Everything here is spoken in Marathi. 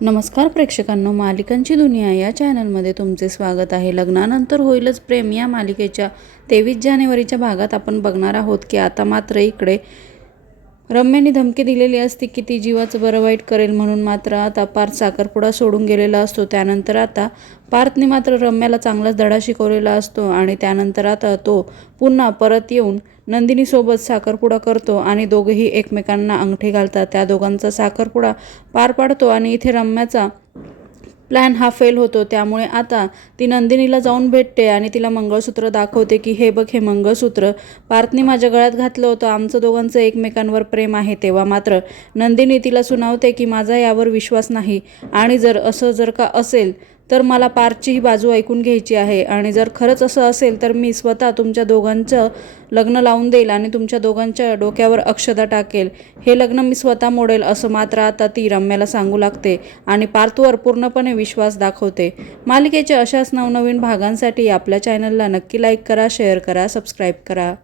नमस्कार प्रेक्षकांनो मालिकांची दुनिया या चॅनलमध्ये तुमचे स्वागत आहे. लग्नानंतर होईलच प्रेम या मालिकेच्या तेवीस जानेवारीच्या भागात आपण बघणार आहोत की आता मात्र इकडे रम्याने धमकी दिलेली असती की ती जीवाचं बरं वाईट करेल म्हणून मात्र आता पार्थ साखरपुडा सोडून गेलेला असतो. त्यानंतर आता पार्थने मात्र रम्याला चांगलाच धडा शिकवलेला असतो आणि त्यानंतर आता तो पुन्हा परत येऊन नंदिनीसोबत साखरपुडा करतो आणि दोघेही एकमेकांना अंगठी घालतात. त्या दोघांचा साखरपुडा पार पाडतो आणि इथे रम्याचा प्लॅन हा फेल होतो. त्यामुळे आता ती नंदिनीला जाऊन भेटते आणि तिला मंगळसूत्र दाखवते की हे बघ हे मंगळसूत्र. पार्थने माझ्या गळ्यात घातलं होतं. आमचं दोघांचं एकमेकांवर प्रेम आहे तेव्हा मात्र नंदिनी तिला सुनावते की माझा यावर विश्वास नाही. आणि जर असं जर का असेल तर मला पार्थचीही बाजू ऐकून घ्यायची आहे. आणि जर खरंच असं असेल तर मी स्वतः तुमच्या दोघांचं लग्न लावून देईल आणि तुमच्या दोघांच्या डोक्यावर अक्षता टाकेल. हे लग्न मी स्वतः मोडेल असं मात्र आता ती रम्याला सांगू लागते आणि पार्थवर पूर्णपणे विश्वास दाखवते. मालिकेच्या अशाच नवनवीन भागांसाठी आपल्या चॅनलला नक्की लाईक करा शेअर करा सबस्क्राईब करा.